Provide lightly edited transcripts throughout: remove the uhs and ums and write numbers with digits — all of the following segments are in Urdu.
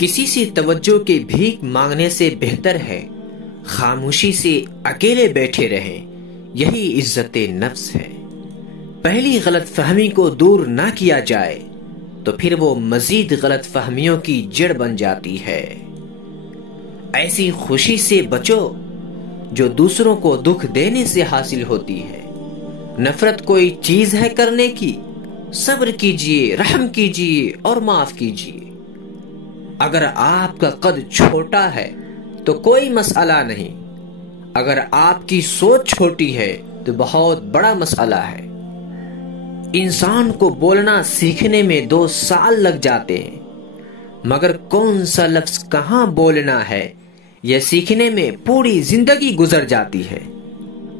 کسی سے توجہ کی بھیک مانگنے سے بہتر ہے خاموشی سے اکیلے بیٹھے رہیں، یہی عزت نفس ہے۔ پہلی غلط فہمی کو دور نہ کیا جائے تو پھر وہ مزید غلط فہمیوں کی جڑ بن جاتی ہے۔ ایسی خوشی سے بچو جو دوسروں کو دکھ دینے سے حاصل ہوتی ہے۔ نفرت کوئی چیز ہے کرنے کی؟ صبر کیجئے، رحم کیجئے اور معاف کیجئے۔ اگر آپ کا قد چھوٹا ہے تو کوئی مسئلہ نہیں، اگر آپ کی سوچ چھوٹی ہے تو بہت بڑا مسئلہ ہے۔ انسان کو بولنا سیکھنے میں 2 سال لگ جاتے ہیں، مگر کون سا لفظ کہاں بولنا ہے یہ سیکھنے میں پوری زندگی گزر جاتی ہے۔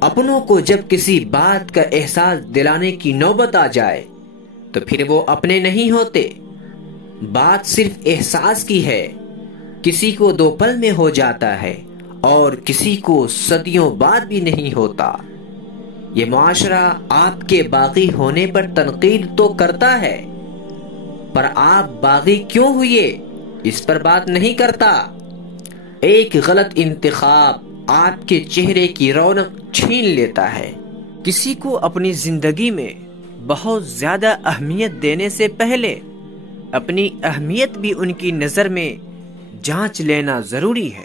اپنوں کو جب کسی بات کا احساس دلانے کی نوبت آ جائے تو پھر وہ اپنے نہیں ہوتے۔ بات صرف احساس کی ہے، کسی کو 2 پل میں ہو جاتا ہے اور کسی کو صدیوں بعد بھی نہیں ہوتا۔ یہ معاشرہ آپ کے باغی ہونے پر تنقید تو کرتا ہے، پر آپ باغی کیوں ہوئے اس پر بات نہیں کرتا۔ ایک غلط انتخاب آپ کے چہرے کی رونق چھین لیتا ہے۔ کسی کو اپنی زندگی میں بہت زیادہ اہمیت دینے سے پہلے اپنی اہمیت بھی ان کی نظر میں جانچ لینا ضروری ہے۔